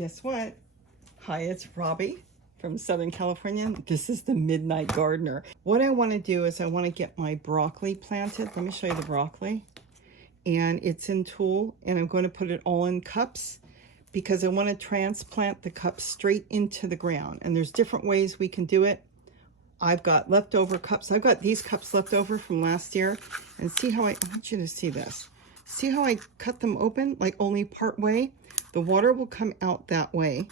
Guess what? Hi, it's Robbie from Southern California. This is the Midnight Gardener. What I want to do is I want to get my broccoli planted. Let me show you the broccoli. And it's in tulle, and I'm going to put it all in cups because I want to transplant the cups straight into the ground. And there's different ways we can do it. I've got leftover cups. I've got these cups left over from last year. And see how I want you to see this. See how I cut them open, like only part way? The water will come out that way.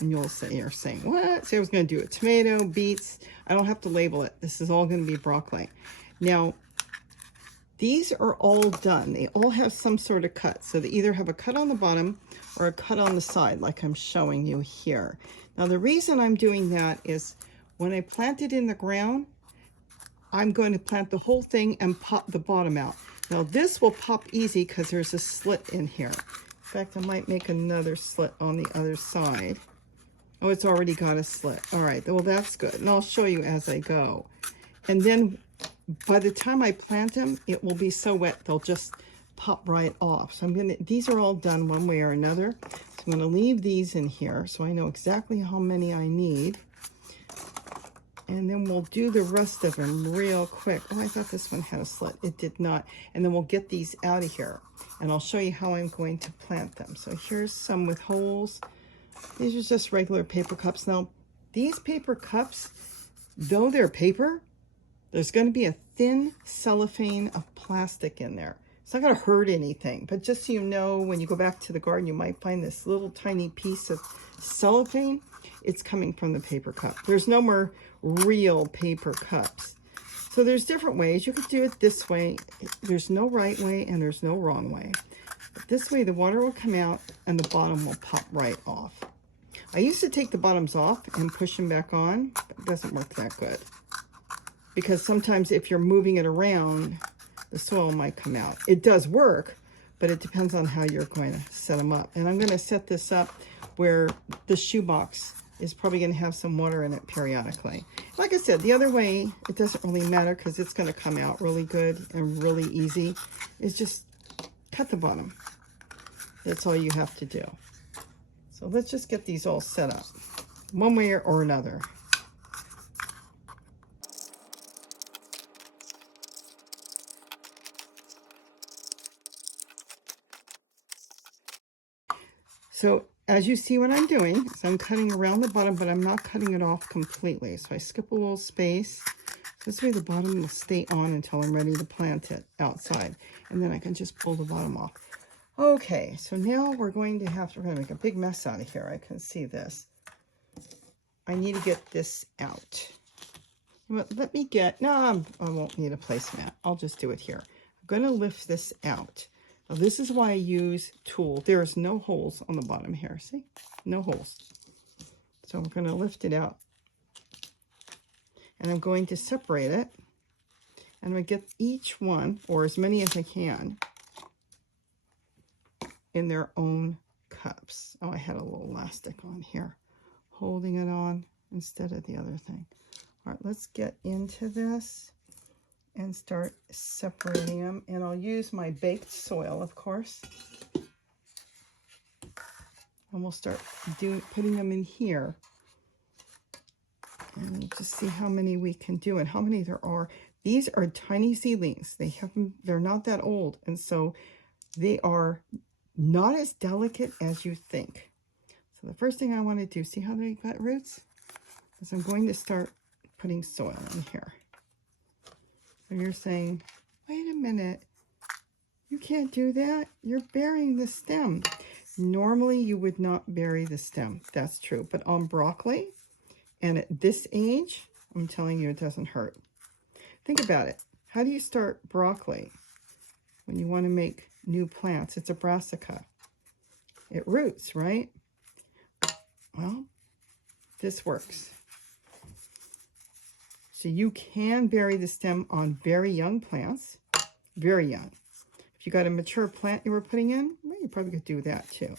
And you're saying, what? Say I was going to do a tomato, beets. I don't have to label it. This is all going to be broccoli. Now, these are all done. They all have some sort of cut. So they either have a cut on the bottom or a cut on the side, like I'm showing you here. Now, the reason I'm doing that is when I plant it in the ground, I'm going to plant the whole thing and pop the bottom out. Now, this will pop easy because there's a slit in here. In fact, I might make another slit on the other side. Oh, it's already got a slit. All right, well, that's good. And I'll show you as I go. And then by the time I plant them, it will be so wet, they'll just pop right off. So these are all done one way or another. So I'm gonna leave these in here so I know exactly how many I need. And then we'll do the rest of them real quick. Oh, I thought this one had a slit. It did not. And then we'll get these out of here. And I'll show you how I'm going to plant them. So here's some with holes. These are just regular paper cups. Now, these paper cups, though they're paper, there's going to be a thin cellophane of plastic in there. It's not going to hurt anything. But just so you know, when you go back to the garden, you might find this little tiny piece of cellophane. It's coming from the paper cup. There's no more real paper cups. So there's different ways. You could do it this way. There's no right way and there's no wrong way. But this way the water will come out and the bottom will pop right off. I used to take the bottoms off and push them back on, but it doesn't work that good. Because sometimes if you're moving it around, the soil might come out. It does work, but it depends on how you're going to set them up. And I'm going to set this up where the shoebox is probably going to have some water in it periodically. Like I said, the other way, it doesn't really matter because it's going to come out really good and really easy. It's just cut the bottom. That's all you have to do. So let's just get these all set up one way or another. So as you see what I'm doing, is I'm cutting around the bottom, but I'm not cutting it off completely. So I skip a little space. So this way the bottom will stay on until I'm ready to plant it outside. And then I can just pull the bottom off. Okay, so now we're going to make a big mess out of here. I can see this. I need to get this out. Let me get, no, I won't need a placemat. I'll just do it here. I'm going to lift this out. Now, this is why I use tulle. There's no holes on the bottom here. See? No holes. So we're going to lift it out. And I'm going to separate it. And I'm going to get each one, or as many as I can, in their own cups. Oh, I had a little elastic on here, holding it on instead of the other thing. All right, let's get into this and start separating them. And I'll use my baked soil, of course. And we'll start putting them in here. And we'll just see how many we can do and how many there are. These are tiny seedlings. They're not that old. And so they are not as delicate as you think. So the first thing I want to do, see how they got roots? Is I'm going to start putting soil in here. So you're saying, wait a minute, you can't do that. You're burying the stem. Normally you would not bury the stem. That's true. But on broccoli, and at this age, I'm telling you, it doesn't hurt. Think about it. How do you start broccoli when you want to make new plants? It's a brassica. It roots, right? Well, this works. So you can bury the stem on very young plants, very young. If you got a mature plant you were putting in, well, you probably could do that too.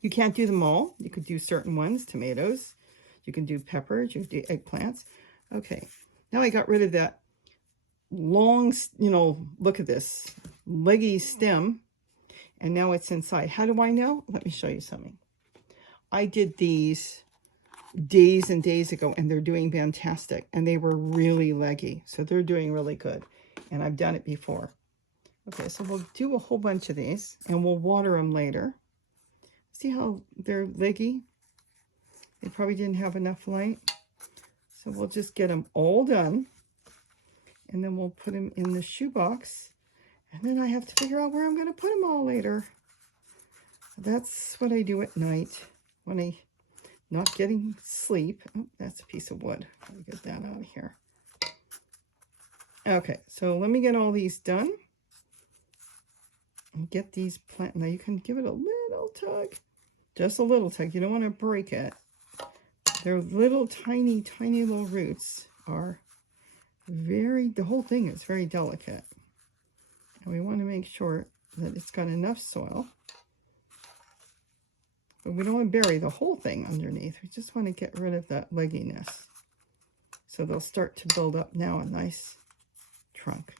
You can't do them all. You could do certain ones, tomatoes. You can do peppers, you can do eggplants. Okay, now I got rid of that long, look at this, leggy stem, and now it's inside. How do I know? Let me show you something. I did these days and days ago, and they're doing fantastic. And they were really leggy, so they're doing really good. And I've done it before. Okay, so we'll do a whole bunch of these, and we'll water them later. See how they're leggy? They probably didn't have enough light. So we'll just get them all done, and then we'll put them in the shoebox. And then I have to figure out where I'm going to put them all later. That's what I do at night when I'm not getting sleep. Oh, that's a piece of wood. Let me get that out of here. Okay, so let me get all these done. And get these plant. Now you can give it a little tug. Just a little tug. You don't want to break it. Their little tiny, tiny little roots are the whole thing is very delicate. And we want to make sure that it's got enough soil. But we don't want to bury the whole thing underneath. We just want to get rid of that legginess. So they'll start to build up now a nice trunk.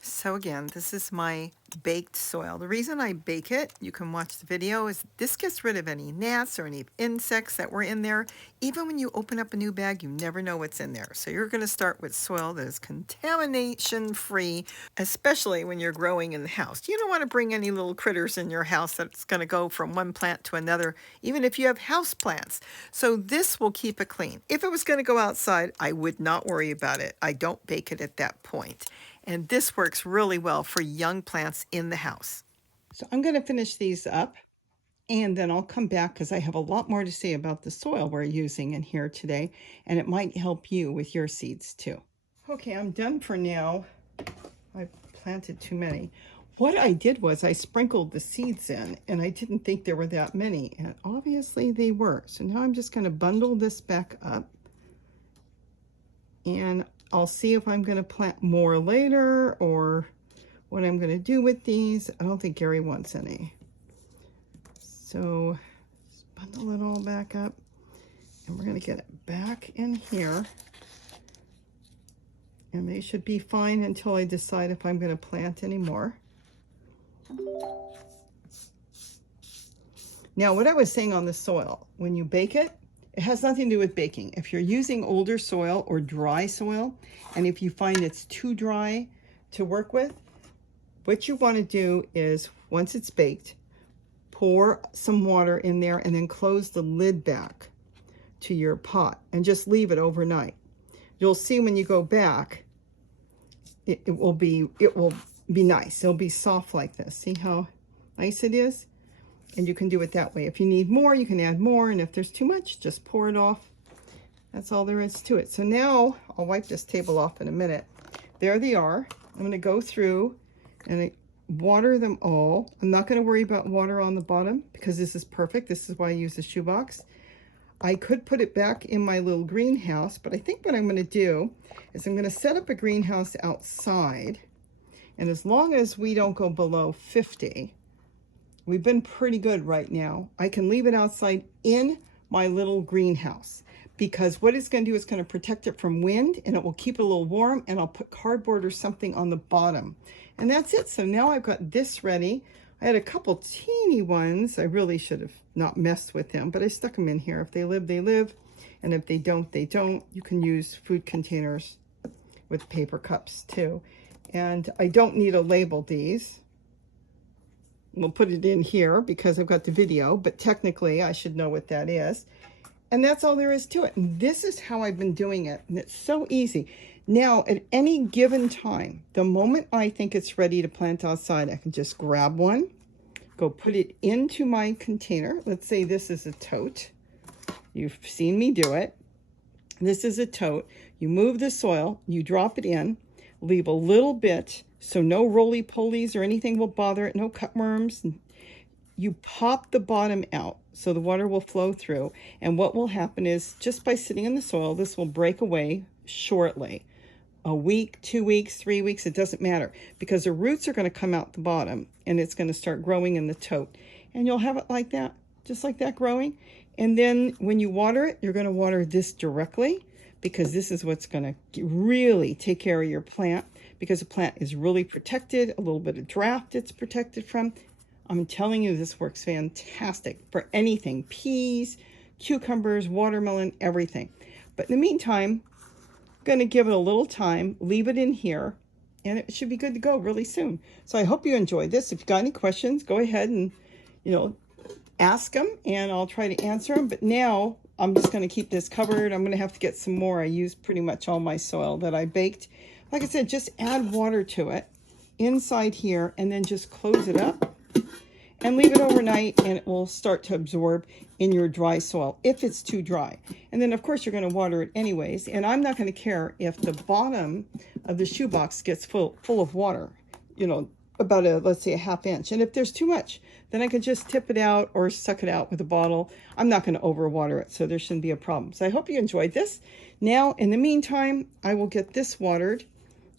So again, this is my baked soil. The reason I bake it, you can watch the video, is this gets rid of any gnats or any insects that were in there. Even when you open up a new bag, you never know what's in there. So you're going to start with soil that is contamination-free, especially when you're growing in the house. You don't want to bring any little critters in your house that's going to go from one plant to another, even if you have house plants. So this will keep it clean. If it was going to go outside, I would not worry about it. I don't bake it at that point. And this works really well for young plants in the house. So I'm going to finish these up, and then I'll come back because I have a lot more to say about the soil we're using in here today, and it might help you with your seeds too. Okay, I'm done for now. I planted too many. What I did was I sprinkled the seeds in, and I didn't think there were that many, and obviously they were. So now I'm just going to bundle this back up, and I'll see if I'm going to plant more later or what I'm going to do with these. I don't think Gary wants any. So just bundle it all back up, and we're going to get it back in here. And they should be fine until I decide if I'm going to plant any more. Now, what I was saying on the soil, when you bake it, it has nothing to do with baking. If you're using older soil or dry soil, and if you find it's too dry to work with, what you want to do is, once it's baked, pour some water in there and then close the lid back to your pot and just leave it overnight. You'll see when you go back, it will be nice. It'll be soft like this. See how nice it is? And you can do it that way. If you need more, you can add more. And if there's too much, just pour it off. That's all there is to it. So now I'll wipe this table off in a minute. There they are. I'm going to go through and water them all. I'm not going to worry about water on the bottom because this is perfect. This is why I use the shoebox. I could put it back in my little greenhouse, but I think what I'm going to do is I'm going to set up a greenhouse outside. And as long as we don't go below 50, we've been pretty good right now. I can leave it outside in my little greenhouse because what it's going to do is going to protect it from wind, and it will keep it a little warm, and I'll put cardboard or something on the bottom. And that's it. So now I've got this ready. I had a couple teeny ones. I really should have not messed with them, but I stuck them in here. If they live, they live. And if they don't, they don't. You can use food containers with paper cups too. And I don't need to label these. We'll put it in here because I've got the video, but technically I should know what that is. And that's all there is to it. And this is how I've been doing it. And it's so easy. Now, at any given time, the moment I think it's ready to plant outside, I can just grab one, go put it into my container. Let's say this is a tote. You've seen me do it. This is a tote. You move the soil, you drop it in, leave a little bit so no roly-polies or anything will bother it, no cutworms. You pop the bottom out so the water will flow through. And what will happen is, just by sitting in the soil, this will break away shortly. A week, 2 weeks, 3 weeks, it doesn't matter, because the roots are going to come out the bottom and it's going to start growing in the tote. And you'll have it like that, just like that, growing. And then when you water it, you're going to water this directly, because this is what's going to really take care of your plant, because the plant is really protected. A little bit of draft it's protected from. I'm telling you, this works fantastic for anything. Peas, cucumbers, watermelon, everything. But in the meantime, I'm going to give it a little time, leave it in here, and it should be good to go really soon. So I hope you enjoyed this. If you've got any questions, go ahead and, ask them, and I'll try to answer them. But now I'm just going to keep this covered. I'm going to have to get some more. I used pretty much all my soil that I baked. Like I said, just add water to it inside here, and then just close it up and leave it overnight, and it will start to absorb in your dry soil if it's too dry. And then of course you're going to water it anyways, and I'm not going to care if the bottom of the shoebox gets full of water, about let's say a ½ inch. And if there's too much, then I could just tip it out or suck it out with a bottle. I'm not going to overwater it, so there shouldn't be a problem. So I hope you enjoyed this. Now in the meantime, I will get this watered,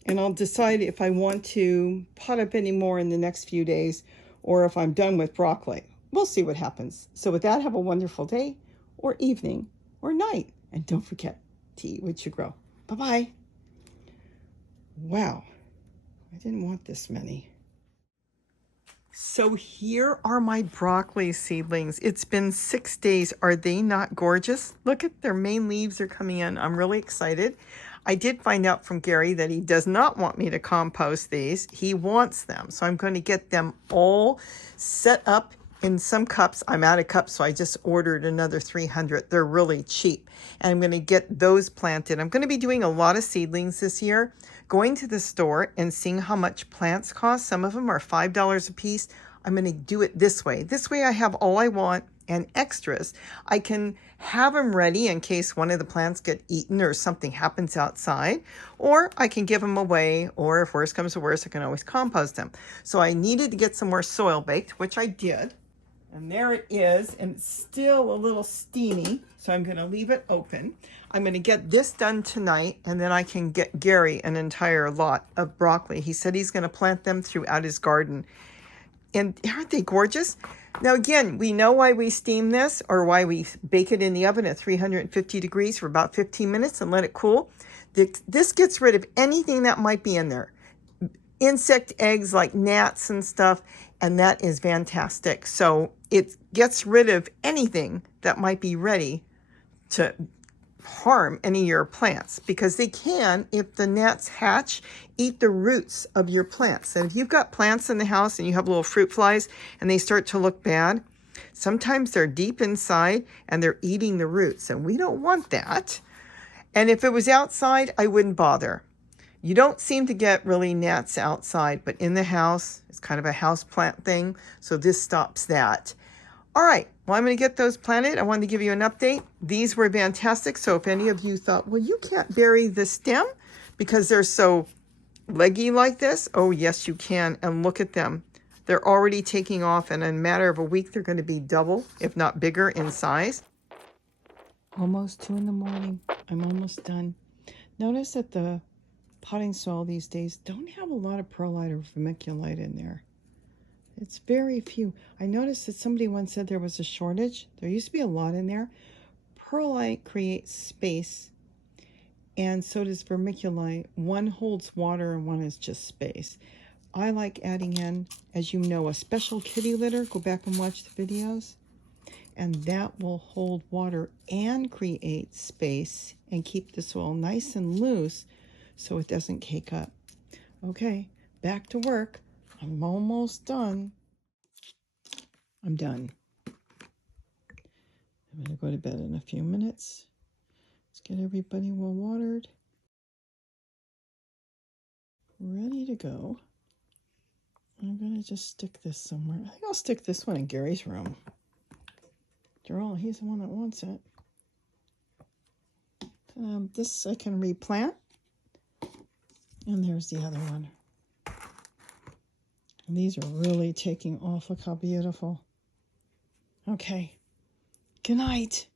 and I'll decide if I want to pot up any more in the next few days, or if I'm done with broccoli. We'll see what happens. So with that, have a wonderful day, or evening, or night. And don't forget to eat what you grow. Bye-bye. Wow, I didn't want this many. So here are my broccoli seedlings. It's been 6 days. Are they not gorgeous? Look at their main leaves are coming in. I'm really excited. I did find out from Gary that he does not want me to compost these. He wants them. So I'm going to get them all set up in some cups. I'm out of cups, so I just ordered another 300. They're really cheap. And I'm going to get those planted. I'm going to be doing a lot of seedlings this year, going to the store and seeing how much plants cost. Some of them are $5 a piece. I'm going to do it this way. This way I have all I want and extras. I can have them ready in case one of the plants get eaten or something happens outside, or I can give them away, or if worse comes to worse, I can always compost them. So I needed to get some more soil baked, which I did. And there it is, and it's still a little steamy, so I'm going to leave it open. I'm going to get this done tonight, and then I can get Gary an entire lot of broccoli. He said he's going to plant them throughout his garden. And aren't they gorgeous? Now again, we know why we steam this, or why we bake it in the oven at 350 degrees for about 15 minutes and let it cool. This gets rid of anything that might be in there. Insect eggs like gnats and stuff, and that is fantastic. So it gets rid of anything that might be ready to harm any of your plants, because they can, if the gnats hatch, eat the roots of your plants. And if you've got plants in the house and you have little fruit flies and they start to look bad, sometimes they're deep inside and they're eating the roots, and we don't want that. And if it was outside, I wouldn't bother. You don't seem to get really gnats outside, but in the house, it's kind of a house plant thing, so this stops that. All right, well, I'm going to get those planted. I wanted to give you an update. These were fantastic, so if any of you thought, well, you can't bury the stem because they're so leggy like this, oh, yes, you can, and look at them. They're already taking off, and in a matter of a week, they're going to be double, if not bigger, in size. Almost 2 in the morning. I'm almost done. Notice that the potting soil these days don't have a lot of perlite or vermiculite in there. It's very few. I noticed that somebody once said there was a shortage. There used to be a lot in there. Perlite creates space, and so does vermiculite. One holds water and one is just space. I like adding in, as you know, a special kitty litter. Go back and watch the videos. And that will hold water and create space and keep the soil nice and loose so it doesn't cake up. Okay, back to work. I'm almost done. I'm done. I'm going to go to bed in a few minutes. Let's get everybody well watered. Ready to go. I'm going to just stick this somewhere. I think I'll stick this one in Gary's room. After all, he's the one that wants it. This I can replant. And there's the other one. And these are really taking off. Look how beautiful. Okay. Good night.